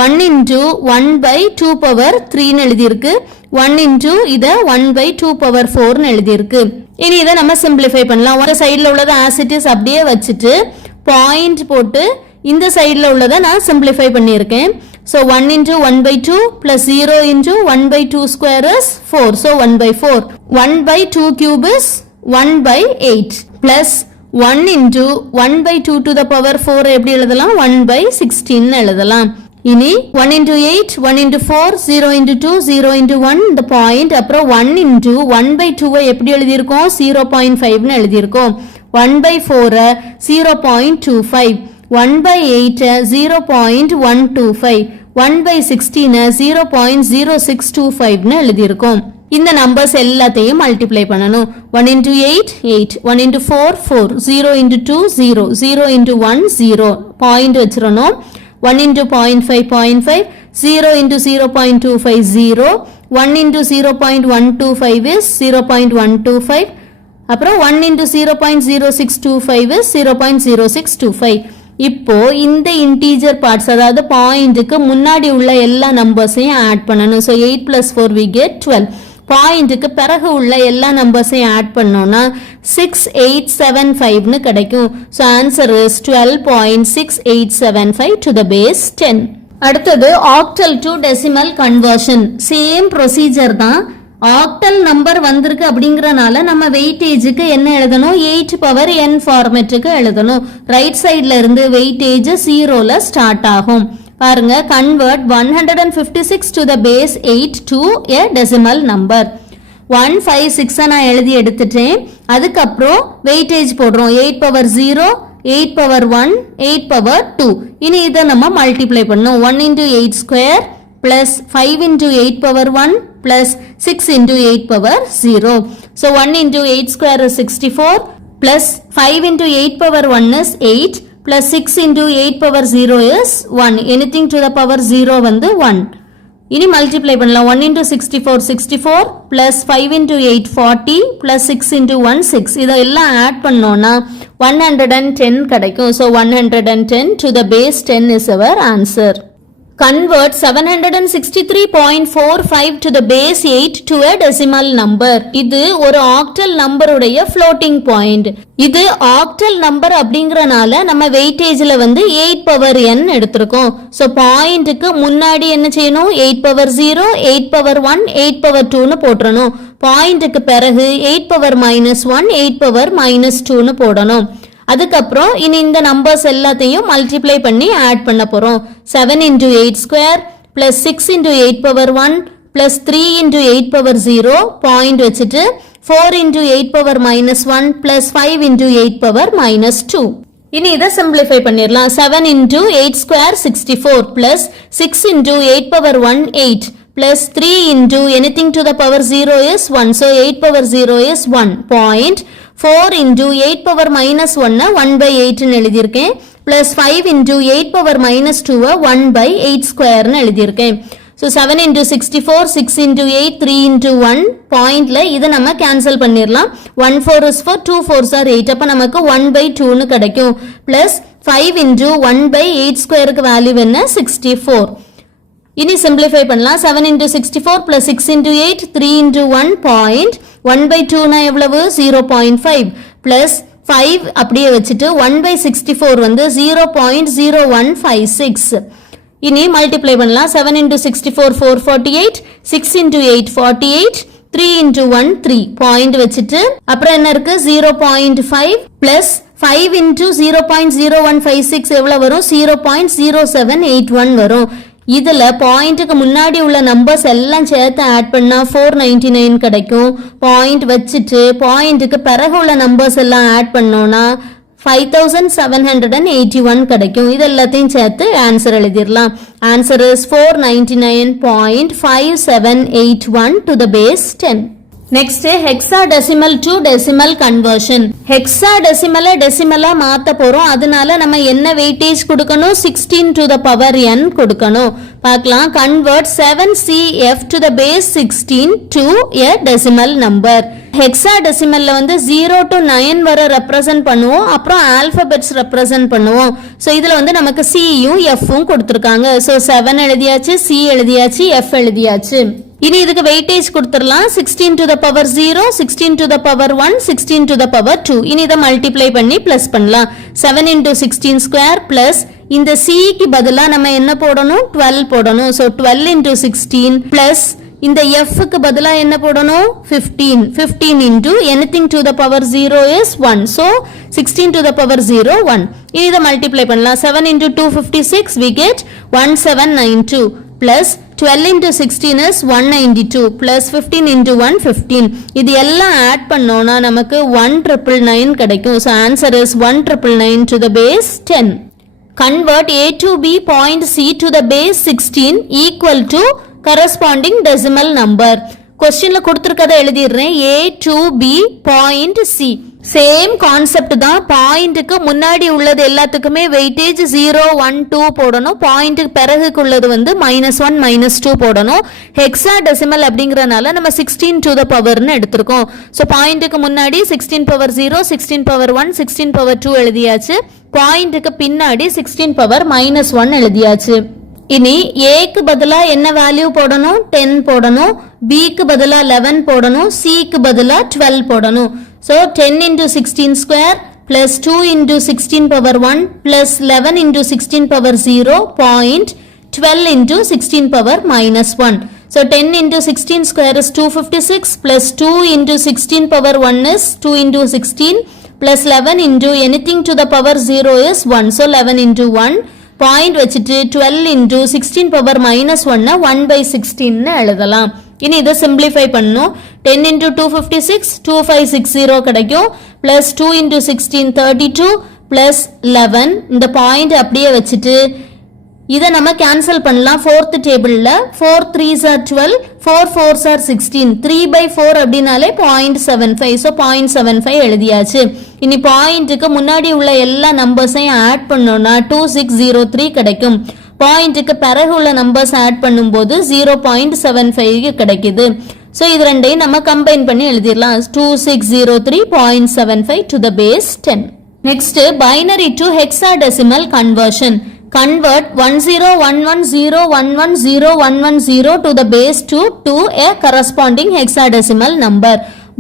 1 * 1/2 பவர் 3 னு எழுதி இருக்கு 1 * இத 1/2 பவர் 4 னு எழுதி இருக்கு இனி இத நம்ம சிம்பிளிஃபை பண்ணலாம் ஒரு சைடுல உள்ளது as it is அப்படியே வச்சிட்டு பாயிண்ட் போட்டு இந்த சைடுல உள்ளதை நான் சிம்பிளிஃபை பண்ணியிருக்கேன் so 1 * 1/2 plus 0 * 1/2 square is 4 so 1/4 1/2 cube is 1/8 plus 1 * 1/2 to the power 4 எப்படி எழுதலாம் 1/16 னு எழுதலாம் இனி 1 * 8 1 * 4 0 * 2 0 * 1 இந்த பாயிண்ட் அப்புறம் 1 * 1/2 எப்படி எழுதி இருக்கோம் 0.5 னு எழுதி இருக்கோம் 1/4 0.25 1/8 0.125 1/16 0.0625 னு எழுதி இருக்கோம் இந்த நம்பர்ஸ் எல்லாத்தையும் மல்டிப்ளை பண்ணனும் 1 * 8 8 1 * 4 4 0 * 2 0 0 * 1 0 பாயிண்ட் வச்சிரணும் 1 * 0.5 0.5 0 * 0.25 0 1 * 0.125 is 0.125 அப்புறம் 1 * 0.0625 is 0.0625 இப்போ இந்த இன்டிஜர் பார்ட்ஸ் அதாவது பாயிண்ட்க்கு முன்னாடி உள்ள எல்லா நம்பர்ஸையும் ஆட் பண்ணனும் so 8 + 4 we get 12 பாயிண்ட்க்கு பிறகு உள்ள எல்லா நம்பர்ஸையும் ஆட் பண்ணோம்னா 6875 னு கிடைக்கும் so answer is 12.6875 to the base 10 அடுத்தது octal to decimal conversion same procedure தான் ஆக்டல் நம்பர் வந்திருக்கு அப்படிங்கறனால நம்ம வெயிட்டேஜுக்கு என்ன எழுதணும் 8 பவர் n ஃபார்மேட்டுக்கு எழுதணும் ரைட் சைடுல இருந்து வெயிட்டேஜ் 0ல ஸ்டார்ட் ஆகும் பாருங்க convert 156 to the base 8 to a decimal number 156 நான் எழுதி எடுத்துட்டேன் அதுக்கு அப்புறம் வெயிட்டேஜ் போடுறோம் 8 பவர் 0 8 பவர் 1 8 பவர் 2 இனி இத நம்ம மல்டிப்ளை பண்ணனும் 1 * 8 square plus 5 * 8 power 1 plus 6 * 8 power 0 so 1 * 8 square is 64 plus 5 * 8 power 1 is 8 plus 6 * 8 power 0 is 1 anything to the power 0 வந்து 1 இனி மல்டிப்ளை பண்ணலாம் 1 * 64 64 plus 5 * 8 40 plus 6 * 1 6 இதெல்லாம் ஆட் பண்ணோம்னா 110 கிடைக்கும் so 110 to the base 10 is our answer Convert 763.45 to the base 8 to a decimal number. இது ஒரு octal number உடைய floating point. இது octal number அப்படிங்கறனால நம்ம weightageல வந்து 8 power n எடுத்திருக்கோம். So பாயிண்ட்க்கு முன்னாடி என்ன செய்யணும் 8 power 0, 8 power 1, 8 power 2 னு போட்றணும். பாயிண்ட்க்கு பிறகு 8 power -1, 8 power -2 னு போடணும். அதுக்கப்புறம் இனி இந்த நம்பர்ஸ் எல்லாத்தையும் மல்டிப்ளை பண்ணி ஆட் பண்ண போறோம் 7 * 8 square plus 6 * 8 power 1 plus 3 * 8 power 0 point வச்சிட்டு 4 * 8 power -1 plus 5 * 8 power -2 இனி இத சிம்பிளிஃபை பண்ணிரலாம் 7 * 8 square 64 plus 6 * 8 power 1 8 plus 3 * anything to the power 0 is 1 so 8 power 0 is 1 point 4 into 8 power minus 1 1 by 8 எழுதியிருக்கேன். plus 5 into 8 power minus 2 1 by 8 square எழுதியிருக்கேன். So 7 into 64, 6 into 8, 3 into 1 பாயிண்ட்ல இதை நம்ம cancel பண்ணிடலாம். 1 4 is 4, 2 4s are 8. அப்ப நமக்கு 1 by 2 கிடைக்கும். plus 5 into 1 by 8 ஸ்கொயருக்கு வேல்யூ என்ன 64. இனி சிம்பிளிஃபை பண்ணலாம். 7 into 64 plus 6 into 8, 3 into 1 point 1 by 2 நா எவ்வளவு 0.5 plus 5 அப்படியே வச்சுட்டு 1 by 64 வந்து 0.0156. இனி மல்டிப்ளை பண்ணலாம். 7 into 64 448, 6 into 8 48, 3 into 1 3 பாயிண்ட் வச்சுட்டு அப்புறம் என்ன இருக்கு 0.5 plus 5 into 0.0156 எவ்வளவு வரும் 0.0781 வரும். இதுல பாயிண்ட்டுக்கு முன்னாடி உள்ள நம்பர்ஸ் எல்லாம் சேர்த்து ஆட் பண்ணா 499 கிடைக்கும். பாயிண்ட் வச்சுட்டு பாயிண்ட்டுக்கு பிறகு உள்ள நம்பர்ஸ் எல்லாம் ஆட் பண்ணோம்னா 5781 கிடைக்கும். இது எல்லாத்தையும் சேர்த்து ஆன்சர் எழுதிடலாம். Answer is 499.5781 to the base 10. Next, hexadecimal to decimal conversion. Hexadecimal decimal மாத்த போறோம். அதனால நம்ம என்ன weightage கொடுக்கணும் 16 to the power n கொடுக்கணும். பார்க்கலாம். Convert 7CF to the base 16 to a decimal number. hexadecimalல வந்து 0 to 9 வரை represent பண்ணுவோம். அப்புறம் alphabets represent பண்ணுவோம். So இதுல வந்து நமக்கு C யும் F ம் கொடுத்திருக்காங்க. So 7 எழுதியாச்சு, C எழுதியாச்சு, F எழுதியாச்சு. இனி இதுக்கு வெயிட்டேஜ் கொடுத்துடலாம். 16 to the power 0, 16 to the power 1, 16 to the power 2. இனி இதை மல்டிப்ளை பண்ணி பிளஸ் பண்ணலாம். 7 into 16 ஸ்கொயர் பிளஸ் இந்த சிக்கு பதிலா நம்ம என்ன போடணும் 12 போடணும். ஸோ 12 into 16 பிளஸ் இந்த எஃப்க்கு பதிலா என்ன போடணும் 15. 15 into anything to the power 0 is 1. So 16 to the power 0 1. இனி இதை மல்டிப்ளை பண்ணலாம். 7 into 256 we get 1792 plus 12 into 16 is 192 plus 15 into 1 15. இது எல்லாம் ஆட் பண்ணோம்னா நமக்கு 1999 கிடைக்கும். So answer is 1999 to the base 10. Convert A to B point C to the base 16 equal to corresponding decimal number. Questionல கொடுத்திருக்கதை எழுதிடுறேன். A to B point C. Same concept தான். பாயிண்ட்டுக்கு முன்னாடி உள்ளது எல்லாத்துக்குமே வெயிட்டேஜ் 0 1 2 போடணும். பாயிண்ட்டுக்கு பிறகுக்கு உள்ளது வந்து -1 -2 போடணும். ஹெக்ஸாடெசிமல் அப்படிங்கறனால நம்ம 16 to the powerன்னு எடுத்திருக்கோம். ஸோ பாயிண்ட்டுக்கு முன்னாடி 16 power 0, 16 power 1, 16 power 2 எழுதியாச்சு. பாயிண்ட்டுக்கு பின்னாடி 16 power -1 எழுதியாச்சு. இனி ஏக்கு பதிலா என்ன வேல்யூ போடணும் 10 போடணும். பிக்கு பதிலா 11 போடணும். சிக்கு பதிலா 12 போடணும். So 10 into 16 square plus 2 into 16 power 1 plus 11 into 16 power 0 point 12 into 16 power -1. So 10 into 16 square is 256 plus 2 into 16 power 1 is 2 into 16 plus 11 into anything to the power 0 is 1. So 11 into 1 point வச்சிட்டு 12 into 16 power -1 1 by 16 எழுதலாம். இனி இதை simplify பண்ணணும். 10 into 256 2560 கிடைக்கும். plus 2 into 16 32 plus 11 இந்த point அப்படியே வச்சுட்டு இதை நம்ம கேன்சல் பண்ணலாம். ஃபோர்த் டேபிள்ல 4 3s are 12, 4 4s are 16, 3 by 4 அப்படின்னாலே 0.75. ஸோ 0.75 எழுதியாச்சு. இனி பாயிண்ட்டுக்கு முன்னாடி உள்ள எல்லா நம்பர்ஸையும் ஆட் பண்ணோம்னா 2603 கிடைக்கும். பாயிண்ட்டுக்கு பிறகு உள்ள நம்பர்ஸ் ஆட் பண்ணும்போது 0.75 கிடைக்குது. ஸோ இது ரெண்டையும் நம்ம கம்பைன் பண்ணி எழுதிடலாம். 2603.75 to the base 10. Next binary to hexadecimal conversion. Convert 10110110110 to the base 2 to a corresponding hexadecimal number.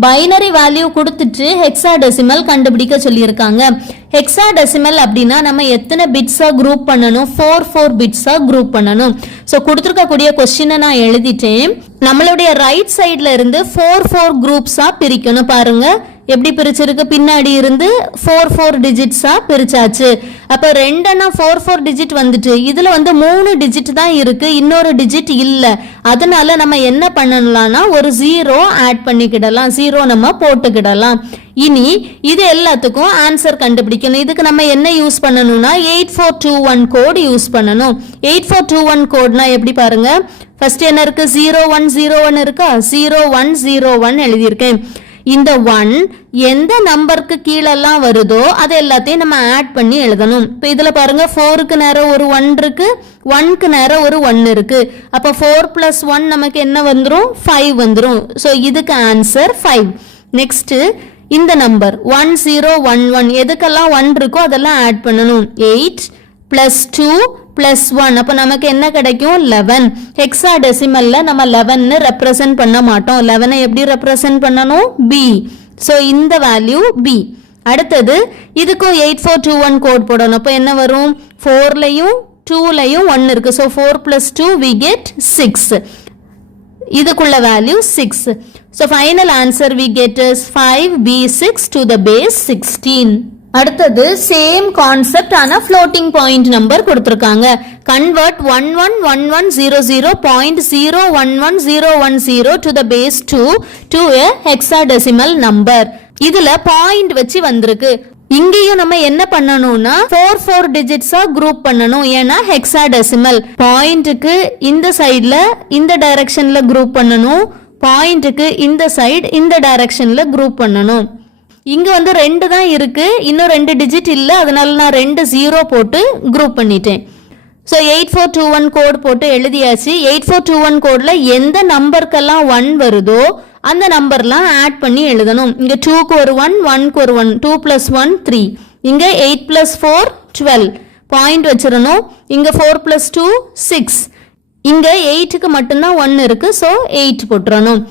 Binary value கொடுத்துட்டு ஹெக்ஸாடெசிமல் கண்டுபிடிக்க சொல்லியிருக்காங்க. ஹெக்ஸாடெசிமல் அப்படின்னா நம்ம எத்தனை பிட்ஸா குரூப் பண்ணணும் 4 பிட்ஸா குரூப் பண்ணணும். ஸோ கொடுத்துருக்கக்கூடிய கொஸ்டினை நான் எழுதிட்டேன். நம்மளுடைய ரைட் சைட்ல இருந்து 4 குரூப்ஸா பிரிக்கணும். பாருங்க எப்படி பிரிச்சிருக்கு. பின்னாடி இருந்து 4 டிஜிட்ஸா பிரிச்சாச்சு. அப்ப 2 4 டிஜிட் வந்துட்டு இதுல வந்து 3 டிஜிட் தான் இருக்கு, இன்னொரு டிஜிட் இல்ல. அதனால நம்ம என்ன பண்ணலாம்னா ஒரு 0 ஆட் பண்ணிக்கிடலாம், 0 நம்ம போட்டுக்கிடலாம். இனி இது எல்லாத்துக்கும் ஆன்சர் கண்டுபிடிக்கணும். இதுக்கு நம்ம என்ன யூஸ் பண்ணணும்னா 8421 கோட் யூஸ் பண்ணணும். 8421 கோட்னா எப்படி பாருங்க. ஃபர்ஸ்ட் என்ன இருக்கு 0101 இருக்கா, 0101 எழுதியிருக்கேன். இந்த 1 எந்த நம்பருக்கு கீழெல்லாம் வருதோ அது எல்லாத்தையும் நம்ம ஆட் பண்ணி எழுதணும். இப்போ இதுல பாருங்க 4க்கு நேரம் ஒரு 1 இருக்கு, 1க்கு நேரம் ஒரு 1 இருக்கு. அப்போ 4 plus 1 நமக்கு என்ன வந்துரும்? 5 வந்துரும். ஸோ இதுக்கு ஆன்சர் 5. நெக்ஸ்ட் இந்த நம்பர் 1011 எதுக்கெல்லாம் 1 இருக்கோ அதெல்லாம் ஆட் பண்ணணும். 8 plus 2 plus 1 அப்போ நமக்கு என்ன கிடைக்கும்? 11. ஹெக்ஸாடெசிமல்ல நம்ம 11 ரெப்ரசன்ட் பண்ண மாட்டோம். 11 எப்படி ரெப்ரசன்ட் பண்ணணும்? B. ஸோ இந்த வேல்யூ B. அடுத்தது இதுக்கும் 8421 கோட் போடணும். அப்போ என்ன வரும்? 4லையும் 2லையும் 1 இருக்கு. So 4 plus 2 we get 6. இதுக்குள்ள value 6. So final answer we get is 5B6 to the base 16. அடுத்தது சேம் கான்செப்ட் ஆன ஃப்ளோட்டிங் பாயிண்ட் நம்பர் கொடுத்திருக்காங்க. Convert 111100.011010 to the base 2 to a hexadecimal number. இதுல பாயிண்ட் வச்சு வந்திருக்கு. இங்கேயும் நம்ம என்ன பண்ணணும்னா 4 டிஜிட்ஸா குரூப் பண்ணணும். ஏன்னா ஹெக்ஸாடெசிமல். பாயிண்ட்டுக்கு இந்த சைடுல இந்த டைரக்ஷன்ல குரூப் பண்ணணும், பாயிண்ட்டுக்கு இந்த சைடு இந்த டைரக்ஷன்ல குரூப் பண்ணணும். இங்க வந்து 2 தான் இருக்கு, இன்னும் 2 டிஜிட் இல்ல, அதனால நான் 2 0 போட்டு குரூப் பண்ணிட்டேன். ஸோ 8421 கோட் போட்டு எழுதியாச்சு. 8421 கோட்ல எந்த நம்பருக்கெல்லாம் 1 வருதோ அந்த நம்பர்லாம் ஆட் பண்ணி எழுதணும். இங்க 2க்கு ஒரு 1, 1க்கு ஒரு 1, 2 plus 1 3. இங்க 8 plus 4 12 பாயிண்ட் வச்சிடணும். இங்க 4 plus 2 6. இங்க 8க்கு மட்டும்தான் 1 இருக்கு, ஸோ 8 போட்டுறணும்.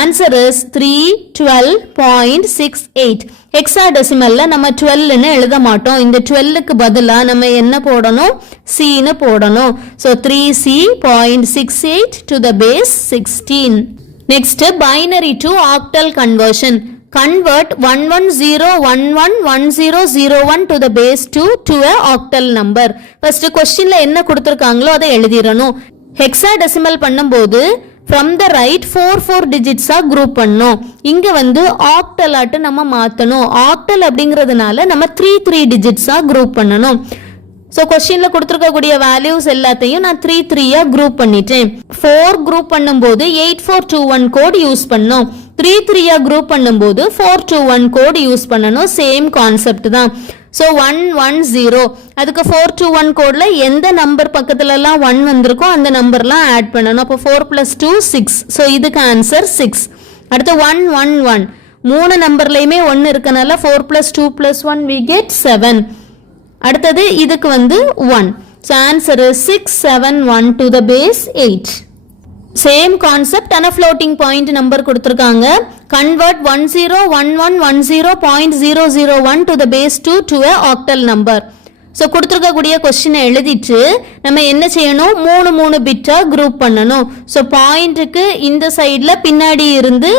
Answer is 312.68. ஹெக்ஸாடெசிமல்ல நம்ம 12ன்னு எழுத மாட்டோம். இந்த 12க்கு பதிலா நம்ம என்ன போடணும்? Cன்னு போடணும். So 3C.68 to the base 16. Next binary to octal conversion. Convert 1101110001 to the base 2 to a octal number. First क्वेश्चनல என்ன கொடுத்திருக்காங்களோ அதை எழுதிரணும். ஹெக்ஸாடெசிமல் பண்ணும்போது from the right 4 டிஜிட்ஸா குரூப் பண்ணோம். இங்க வந்து ஆக்டல் ஆட்டு நம்ம மாத்தணும். ஆக்டல் அப்படிங்கிறதுனால நம்ம 3 டிஜிட்ஸா குரூப் பண்ணணும். ஸோ கொஸ்டின்ல கொடுத்துருக்கக்கூடிய வேல்யூஸ் எல்லாத்தையும் நான் 3 குரூப் பண்ணிட்டேன். 4 குரூப் பண்ணும்போது 8421 கோட் யூஸ் பண்ணோம். 3 குரூப் பண்ணும்போது 421 கோட் யூஸ் பண்ணணும். சேம் கான்செப்ட் தான். ஸோ 110 அதுக்கு 421 கோட்ல எந்த நம்பர் பக்கத்துல எல்லாம் 1 வந்திருக்கோ அந்த நம்பர்லாம் ஆட் பண்ணணும். அப்போ 4 plus 2 6. ஸோ இதுக்கு ஆன்சர் 6. அடுத்து 111 3 நம்பர்லயுமே 1 இருக்கனால 4 plus 2 plus 1 we get 7. அடுத்தது இதுக்கு வந்து 1. So answer 671 to the base 8. Same concept ஆனா ஃப்ளோட்டிங் பாயிண்ட் நம்பர் கொடுத்திருக்காங்க. Convert 101110.001 to the base 2 to a octal number. So கொடுத்துருக்கக்கூடிய கொஸ்டினை எழுதிட்டு நம்ம என்ன செய்யணும்? 3 பிட்டா குரூப் பண்ணணும். ஸோ பாயிண்ட்டுக்கு இந்த சைடில் பின்னாடி இருந்து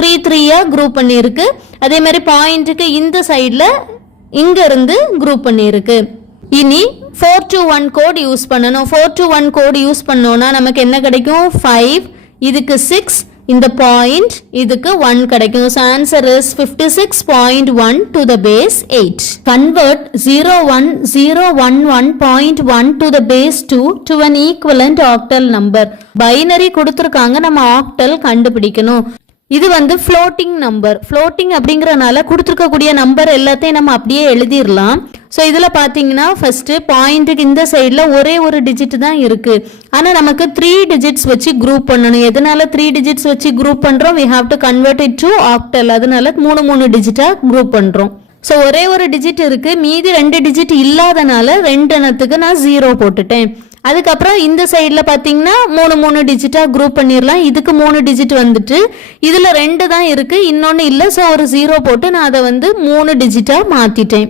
3 குரூப் பண்ணியிருக்கு. அதே மாதிரி பாயிண்ட்டுக்கு இந்த சைடில் இங்க இருந்து குரூப் பண்ணியிருக்கு. இனி 421 கோட் யூஸ் பண்ணணும். 421 கோட் யூஸ் பண்ணோம்னா நமக்கு என்ன கிடைக்கும்? 5. இதுக்கு 6, இந்த பாயிண்ட் இதுக்கு 1 கிடைக்கும். So answer is 56.1 to the base 8. Convert 01011.1 to the base 2 to an equivalent octal number. Binary கொடுத்துருக்காங்க, நம்ம ஆக்டல் கண்டுபிடிக்கணும். இது வந்து ஃப்ளோட்டிங் நம்பர். ஃப்ளோட்டிங் அப்படிங்கறனால கொடுத்துருக்கக்கூடிய நம்பர் எல்லாத்தையும் நம்ம அப்படியே எழுதிடலாம். ஸோ இதில் பார்த்தீங்கன்னா ஃபர்ஸ்ட் பாயிண்ட்டுக்கு இந்த சைடில் ஒரே ஒரு டிஜிட் தான் இருக்கு. ஆனால் நமக்கு 3 டிஜிட்ஸ் வச்சு குரூப் பண்ணணும். எதனால 3 டிஜிட்ஸ் வச்சு குரூப் பண்ணுறோம்? we have to convert it to octal. அதனால 3 டிஜிட்டாக குரூப் பண்ணுறோம். ஸோ ஒரே ஒரு டிஜிட் இருக்கு, மீதி 2 டிஜிட் இல்லாதனால 2 எண்ணத்துக்கு நான் 0 போட்டுட்டேன். அதுக்கப்புறம் இந்த சைடில் பார்த்தீங்கன்னா 3 டிஜிட்டா குரூப் பண்ணிடலாம். இதுக்கு 3 டிஜிட் வந்துட்டு இதில் 2 தான் இருக்கு, இன்னொன்று இல்லை. ஸோ ஒரு 0 போட்டு நான் அதை வந்து 3 டிஜிட்டா மாத்திட்டேன்.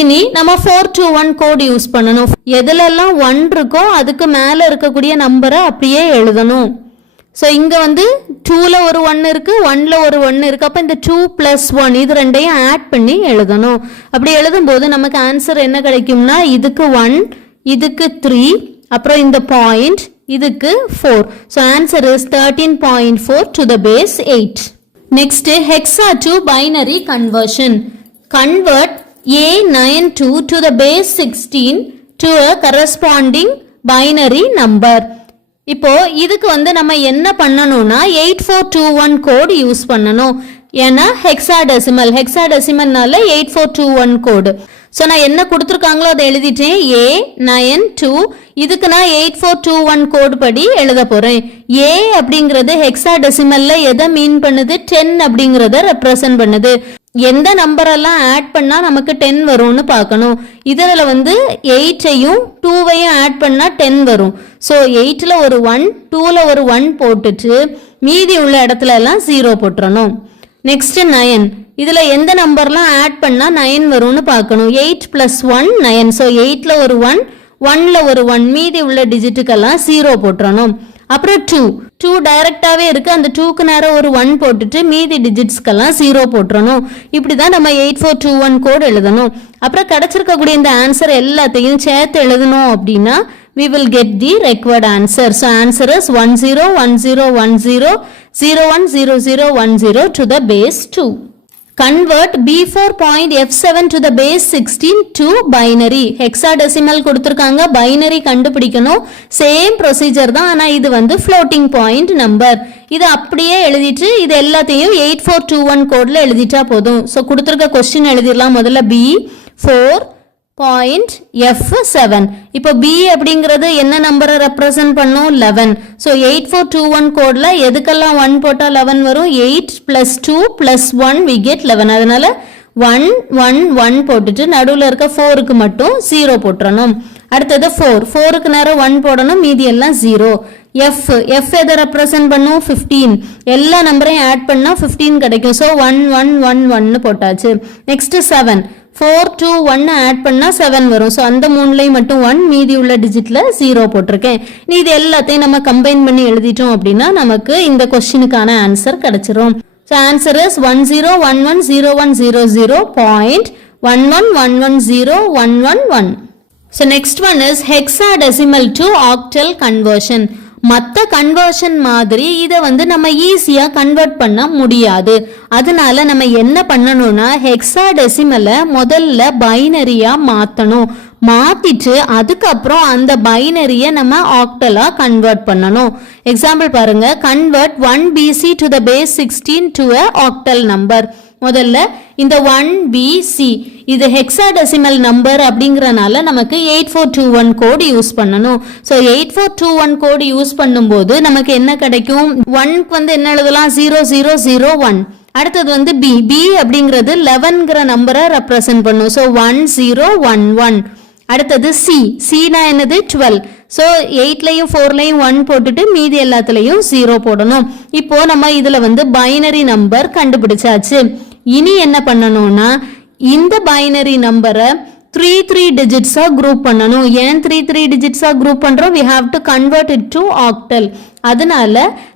இனி நம்ம 421 கோட் யூஸ் பண்ணணும். எதுலெல்லாம் 1 இருக்கோ அதுக்கு மேலே இருக்கக்கூடிய நம்பரை அப்படியே எழுதணும். ஸோ இங்கே வந்து 2ல ஒரு 1 இருக்கு, 1ல ஒரு 1 இருக்கு. அப்போ இந்த 2 plus 1 இது ரெண்டையும் ஆட் பண்ணி எழுதணும். அப்படி எழுதும்போது நமக்கு ஆன்சர் என்ன கிடைக்கும்னா இதுக்கு 1, இதுக்கு 3, அப்புறம் இந்த பாயிண்ட் இதுக்கு 4. So answer is 13.4 to the base 8. Next hexa to binary conversion. Convert A92 to the base 16 to a corresponding binary number. இப்போ இதுக்கு வந்து நம்ம என்ன பண்ணணும்னா 8421 கோட் யூஸ் பண்ணணும். ஏன்னா ஹெக்ஸாடெசிமல்னால 8421 கோடு. ஸோ நான் என்ன கொடுத்துருக்காங்களோ அதை எழுதிட்டேன். A92 இதுக்கு நான் 8421 கோடு படி எழுத போறேன். A அப்படிங்கிறது ஹெக்ஸாடெசிமல்ல எதை மீன் பண்ணுது? 10 அப்படிங்கிறத ரெப்ரசன்ட் பண்ணுது. எந்த நம்பரெல்லாம் ஆட் பண்ணா நமக்கு 10 வரும்னு பார்க்கணும். இதில் 8ஐயும் 2வையும் ஆட் பண்ணா 10 வரும். ஸோ 8ல் ஒரு 1 2ல் ஒரு 1 போட்டுட்டு மீதி உள்ள இடத்துல எல்லாம் 0 போட்டுறணும். நெக்ஸ்ட் 9 இதுல எந்த நம்பர்லாம் ஆட் பண்ணா 9 வரும்னு பார்க்கணும். 8 + 1 9. ஸோ 8ல் ஒரு 1 1ல் ஒரு 1 மீதி உள்ள டிஜிட்டுக்கெல்லாம் 0 போட்டுறணும். அப்புறம் 2 டைரக்டாவே இருக்கு. அந்த 2க்கு நேரம் ஒரு 1 போட்டுட்டு மீதி டிஜிட்ஸ்க்கெல்லாம் 0 போட்டுறணும். இப்படிதான் நம்ம 8421 கோட் எழுதணும். அப்புறம் கிடைச்சிருக்கக்கூடிய இந்த ஆன்சர் எல்லாத்தையும் சேர்த்து எழுதணும் அப்படின்னா we will get the required answer. So answer is 101010010010 to the base 2. Convert B4.F7 to the base 16 to binary. Hexadecimal கொடுத்திருக்காங்க, binary கண்டுபிடிக்கணும். சேம் ப்ரொசீஜர் தான், ஆனா இது floating point number. இது அப்படியே எழுதிட்டு இது எல்லாத்தையும் 8421 கோட்ல எழுதிட்டா போதும். ஸோ கொடுத்திருக்க கொஸ்டின் எழுதிடலாம். முதல்ல B4.F7. இப்போ B அப்படிங்கிறது என்ன நம்பரை ரெப்ரசன்ட் பண்ணும்? 11. ஸோ 8421 கோட்ல எதுக்கெல்லாம் 1 போட்டா 11 வரும்? 8 + 2 + 1 we get 11. அதனால 1 1 1 போட்டுட்டு நடுவில் இருக்க 4க்கு மட்டும் 0 போட்டுறணும். அடுத்தது 4க்கு நேரம் 1 போடணும், மீதி எல்லாம் 0. F எதை ரெப்ரசன்ட் பண்ணும்? 15. எல்லா நம்பரையும் ஆட் பண்ணா 15 கிடைக்கும். ஸோ 1 1 1 1 போட்டாச்சு. நெக்ஸ்ட் 7 4 2 1 ஆட் பண்ணா 7 வரும். ஸோ அந்த 3லையும் மட்டும் 1, மீதி உள்ள டிஜிட்ல 0 போட்டிருக்கேன். நீ இது எல்லாத்தையும் நம்ம கம்பைன் பண்ணி எழுதிட்டோம் அப்படின்னா நமக்கு இந்த கொஸ்டினுக்கான ஆன்சர் கிடைச்சிரும். So answer is 10110100.11110111. So next one is hexadecimal to octal conversion. மற்ற கன்வர்ஷன் மாதிரி இதை நம்ம ஈஸியா கன்வெர்ட் பண்ண முடியாது. அதனால நம்ம என்ன பண்ணணும்னா ஹெக்ஸாடெசிமலை முதல்ல பைனரியா மாத்தணும். மாத்திட்டு அதுக்கப்புறம் அந்த பைனரியை நம்ம ஆக்டலா கன்வெர்ட் பண்ணணும். எக்ஸாம்பிள் பாருங்க, convert 1BC to the base 16 to a octal number. முதல்ல இந்த 1BC இது ஹெக்ஸாடெசிமல் நம்பர் அப்படிங்கறனால நமக்கு 8421 கோட் யூஸ் பண்ணணும். ஸோ 8421 கோட் யூஸ் பண்ணும்போது நமக்கு என்ன கிடைக்கும்? 1க்கு என்ன எழுதலாம்? 0001. அடுத்தது B அப்படிங்கிறது 11ங்கிற நம்பரை ரெப்ரசன்ட் பண்ணும். ஸோ 1011. அடுத்தது Cனா என்னது? 12. ஸோ 8லையும் 4லையும் 1 போட்டுட்டு மீதி எல்லாத்துலையும் 0 போடணும். இப்போ நம்ம இதுல பைனரி நம்பர் கண்டுபிடிச்சாச்சு. இனி என்ன பண்ணணும்னா இந்த பைனரி நம்பரை 3 டிஜிட்ஸா குரூப் பண்ணணும். ஏன் 3 டிஜிட்ஸா குரூப் பண்றோம்? we have to convert it to octal. அதனால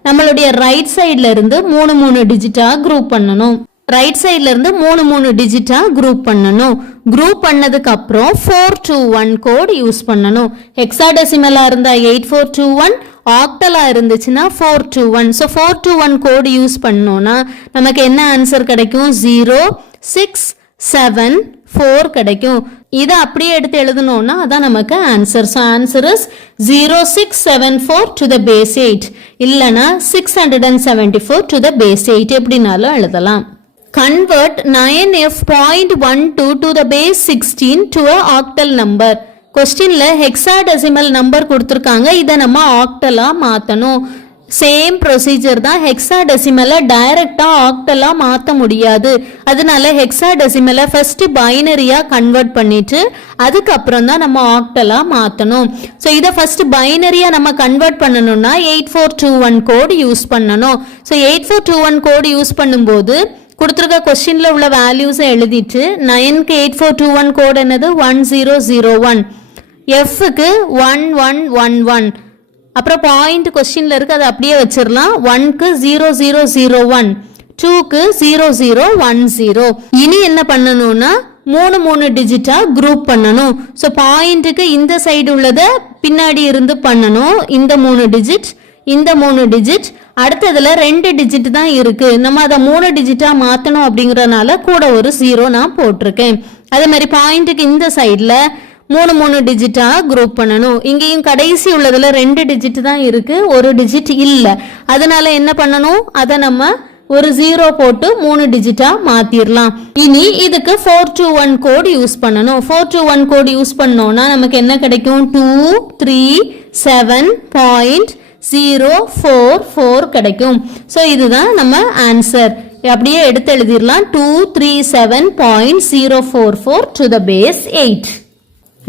நம்மளுடைய ரைட் சைட்ல இருந்து 3 டிஜிட்டா குரூப் பண்ணணும். ரைட் சைட்ல இருந்து 3 டிஜிட்டா குரூப் பண்ணணும். குரூப் பண்ணதுக்கு அப்புறம் 421 கோட் யூஸ் பண்ணணும். ஹெக்ஸாடெசிமலா இருந்தா 8421, ஆக்டலா இருந்துச்சுன்னா 421. ஸோ 421 கோட் யூஸ் பண்ணோம்னா நமக்கு என்ன ஆன்சர் கிடைக்கும்? 0674 கிடைக்கும். இதை அப்படியே எடுத்து எழுதணும்னா அதான் நமக்கு answer. So answer is 0674 to the base 8. இல்லைனா 674 to the base 8 எப்படினாலும் எழுதலாம். Convert 9F.12 to the base 16 to a octal number. கொஸ்டின்ல ஹெக்ஸாடெசிமல் நம்பர் கொடுத்திருக்காங்க, இதை நம்ம ஆக்டலா மாத்தணும். சேம் ப்ரொசீஜர் தான். ஹெக்ஸாடெசிமலை டைரக்டா ஆக்டலா மாத்த முடியாது. அதனால ஹெக்ஸாடெசிமலை ஃபர்ஸ்ட் பைனரியா கன்வெர்ட் பண்ணிட்டு அதுக்கப்புறம் தான் நம்ம ஆக்டலா மாத்தணும். ஸோ இதை ஃபர்ஸ்ட் பைனரியா நம்ம கன்வெர்ட் பண்ணணும்னா 8421 கோட் யூஸ் பண்ணணும். ஸோ 8421 கோட் யூஸ் பண்ணும்போது கொடுத்துருக்க கொஸ்டின்ல உள்ள வேல்யூஸை எழுதிட்டு 9க்கு 8421 கோட் என்னது? 1001. Fக்கு 1111. அப்புறம் பாயிண்ட் கொஸ்டின்ல இருக்கு, அதை அப்படியே வச்சிடலாம். 1க்கு 0001, 2க்கு 0010. இனி என்ன பண்ணணும்னா 3 டிஜிட்டா குரூப் பண்ணணும். ஸோ பாயிண்ட்டுக்கு இந்த சைடு உள்ளத பின்னாடி இருந்து பண்ணணும். இந்த 3 டிஜிட், இந்த 3 டிஜிட், அடுத்ததுல 2 டிஜிட் தான் இருக்கு. நம்ம அதை 3 டிஜிட்டா மாத்தணும் அப்படிங்கறதுனால கூட ஒரு 0 நான் போட்டிருக்கேன். அதே மாதிரி பாயிண்ட்டுக்கு இந்த சைட்ல 3 டிஜிட்டா குரூப் பண்ணணும். இங்கேயும் கடைசி உள்ளதுல 2 டிஜிட் தான் இருக்கு, ஒரு டிஜிட் இல்ல. அதனால என்ன பண்ணணும்? அதை நம்ம ஒரு 0 போட்டு 3 டிஜிட்டா மாத்திரலாம். இனி இதுக்கு 421 கோட் யூஸ் பண்ணணும். 421 கோட் யூஸ் பண்ணோம்னா நமக்கு என்ன கிடைக்கும்? 237.044 கிடைக்கும். ஸோ இதுதான் நம்ம ஆன்சர். அப்படியே எடுத்து எழுதிடலாம். 237.044 to the base 8.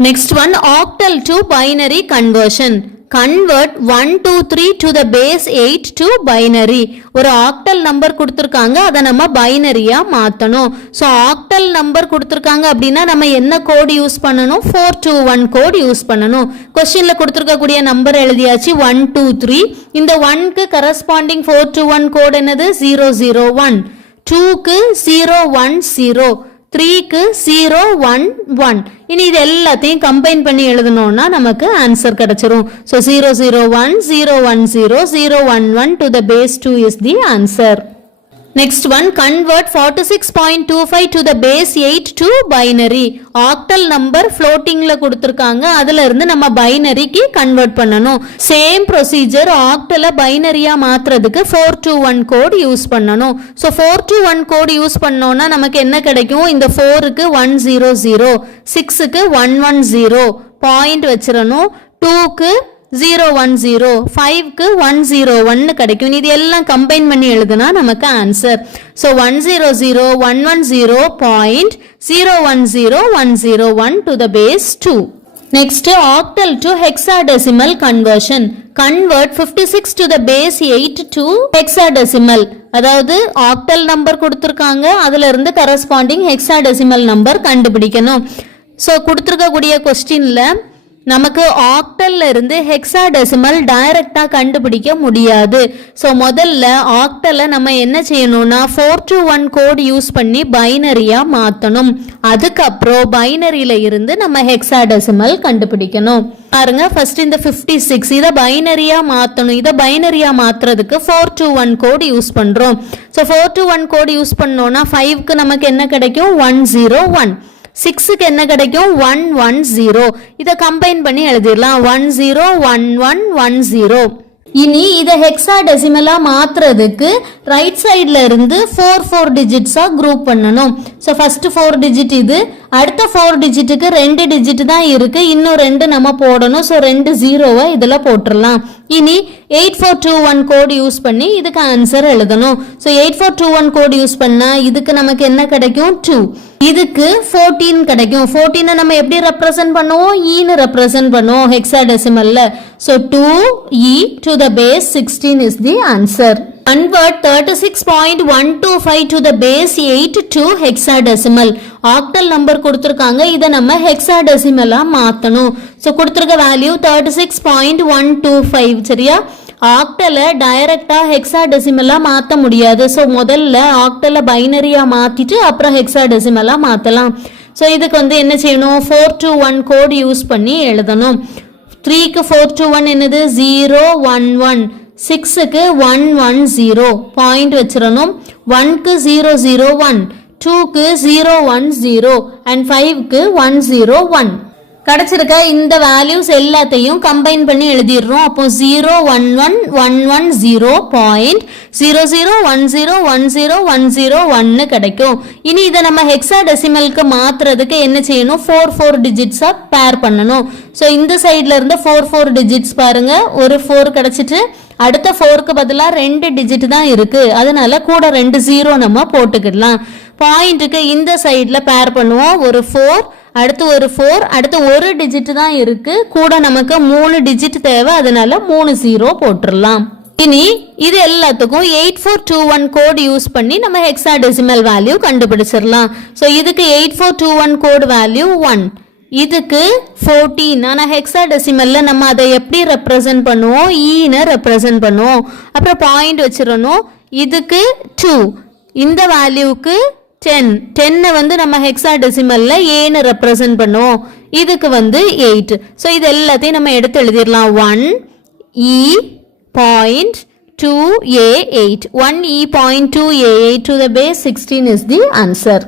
Next one, octal to binary conversion. Convert 123 to the base 8 to binary. ஒரு octal number கொடுத்திருக்காங்க, அதை நம்ம பைனரியா மாத்தணும். ஸோ octal number கொடுத்திருக்காங்க அப்படின்னா நம்ம என்ன கோட் யூஸ் பண்ணணும்? 421 கோட் யூஸ் பண்ணணும். கொஸ்டின்ல கொடுத்திருக்கக்கூடிய நம்பர் எழுதியாச்சு 123. இந்த 1க்கு கரஸ்பாண்டிங் 421 கோட் என்னது? 001. 2க்கு 010. 3க்கு 011. இனி இது எல்லாத்தையும் கம்பைன் பண்ணி எழுதணும்னா நமக்கு ஆன்சர் கிடைச்சிரும். So 001, 010, 011 to the base 2 is the answer. Next one, convert 46.25 to the base 8 to binary. Octal number floatingல கொடுத்திருக்காங்க, அதுல இருந்து நம்ம பைனரிக்கு கன்வெர்ட் பண்ணணும். சேம் ப்ரொசீஜர் ஆக்டல பைனரியா மாத்துறதுக்கு 421 கோட் யூஸ் பண்ணணும். ஸோ 421 கோட் யூஸ் பண்ணோம்னா நமக்கு என்ன கிடைக்கும்? இந்த 4க்கு 100, 6க்கு 110 பாயிண்ட் வச்சிடணும், 2க்கு 010, 5க்கு 101 கிடைக்கும். இது எல்லாம் கம்பைன் பண்ணி எழுதுனா நமக்கு answer. So 100, 110.010.101 to the base 2. Next, octal to hexadecimal conversion. Convert 56 to the base 8 to hexadecimal. அதாவது octal நம்பர் கொடுத்திருக்காங்க, அதுல இருந்து கரஸ்பாண்டிங் hexadecimal நம்பர் கண்டுபிடிக்கணும். ஸோ கொடுத்திருக்கக்கூடிய கொஸ்டின்ல நமக்கு ஆக்டல்ல இருந்து ஹெக்ஸாடெசிமல் டைரக்டா கண்டுபிடிக்க முடியாது. ஸோ முதல்ல ஆக்டலை நம்ம என்ன செய்யணும்னா 421 கோட் யூஸ் பண்ணி பைனரியா மாற்றணும். அதுக்கப்புறம் பைனரியில இருந்து நம்ம ஹெக்ஸாடெசிமல் கண்டுபிடிக்கணும். பாருங்க, ஃபர்ஸ்ட் இந்த 56 இதை பைனரியா மாற்றணும். இதை பைனரியா மாற்றுறதுக்கு 421 கோட் யூஸ் பண்றோம். ஸோ 421 கோட் யூஸ் பண்ணோம்னா 5க்கு நமக்கு என்ன கிடைக்கும்? 101. 6க்கு என்ன கிடைக்கும்? 110. இதை கம்பைன் பண்ணி எழுதிடலாம், 101110. இனி இதை ஹெக்ஸாடெசிமலா மாத்துறதுக்கு ரைட் சைட்ல இருந்து 4 டிஜிட்ஸா குரூப் பண்ணணும். ஸோ ஃபர்ஸ்ட் 4 டிஜிட் இது, அடுத்த 4 டிஜிட்டுக்கு 2 டிஜிட் தான் இருக்கு, இன்னும் 2 நம்ம போடணும். ஸோ 2 0வை இதுல போட்டுடலாம். இனி 8421 கோட் யூஸ் பண்ணி இதுக்கு ஆன்சர் எழுதணும். ஸோ 8421 கோட் யூஸ் பண்ணா இதுக்கு நமக்கு என்ன கிடைக்கும்? 2. இதுக்கு 14 கிடைக்கும். 14 நம்ம எப்படி ரெப்ரசன்ட் பண்ணுவோம்? ஈன்னு ரெப்ரசன்ட் பண்ணுவோம் ஹெக்ஸாடெசிமல்ல. So 2e to the base 16 is the answer. Convert 36.125 to the base 8 to hexadecimal. Octal number கொடுத்திருக்காங்க, இதை நம்ம ஹெக்ஸாடெசிமலா மாத்தணும். ஸோ கொடுத்திருக்க வேல்யூ 36.125. சரியா? ஆக்டலை டைரக்டா ஹெக்ஸாடெசிமலா மாற்ற முடியாது. ஸோ முதல்ல ஆக்டலை பைனரியா மாத்திட்டு அப்புறம் ஹெக்ஸாடெசிமலா மாற்றலாம். ஸோ இதுக்கு என்ன செய்யணும்? 421 கோட் யூஸ் பண்ணி எழுதணும். 3க்கு 421 என்னது? 011. 6க்கு 110 பாயிண்ட் வச்சிடணும். 1க்கு 001, 2க்கு 010 and 5க்கு 101. கிடைச்சிருக்க இந்த வேல்யூஸ் எல்லாத்தையும் கம்பைன் பண்ணி எழுதிடுறோம். அப்போ 01110.0010101001 கிடைக்கும். இனி இதை நம்ம ஹெக்ஸாடெசிமலுக்கு மாத்துறதுக்கு என்ன செய்யணும்? 4 டிஜிட்ஸா பேர் பண்ணணும். ஸோ இந்த சைட்ல இருந்து 4 டிஜிட்ஸ் பாருங்க, ஒரு 4 கிடைச்சிட்டு அடுத்த 4க்கு பதிலாக 2 டிஜிட் தான் இருக்கு, அதனால கூட 2 0 நம்ம போட்டுக்கிடலாம். பாயிண்ட்டுக்கு இந்த சைட்ல பேர் பண்ணுவோம். ஒரு 4, அடுத்து ஒரு 4, அடுத்து ஒரு டிஜிட் தான் இருக்கு, கூட நமக்கு 3 டிஜிட் தேவை, அதனால 3 0 போட்டுடலாம். இனி இது எல்லாத்துக்கும் 8421 கோட் யூஸ் பண்ணி நம்ம ஹெக்ஸாடெசிமல் வேல்யூ கண்டுபிடிச்சிடலாம். ஸோ இதுக்கு 8421 கோட் வேல்யூ 1, இதுக்கு 14. ஆனால் ஹெக்ஸாடெசிமல்ல நம்ம அதை எப்படி ரெப்ரசன்ட் பண்ணுவோம்? ஈன்னு ரெப்ரசன்ட் பண்ணுவோம். அப்புறம் பாயிண்ட் வச்சிடணும். இதுக்கு 2, இந்த வேல்யூக்கு 10 நம்ம ஹெக்ஸாடெசிமல்ல ஏன்னு ரெப்ரசன்ட் பண்ணுவோம். இதுக்கு 8. ஸோ இது எல்லாத்தையும் நம்ம எடுத்து எழுதிடலாம். 1e.2a8 1e.2a8 to the base 16 is the answer.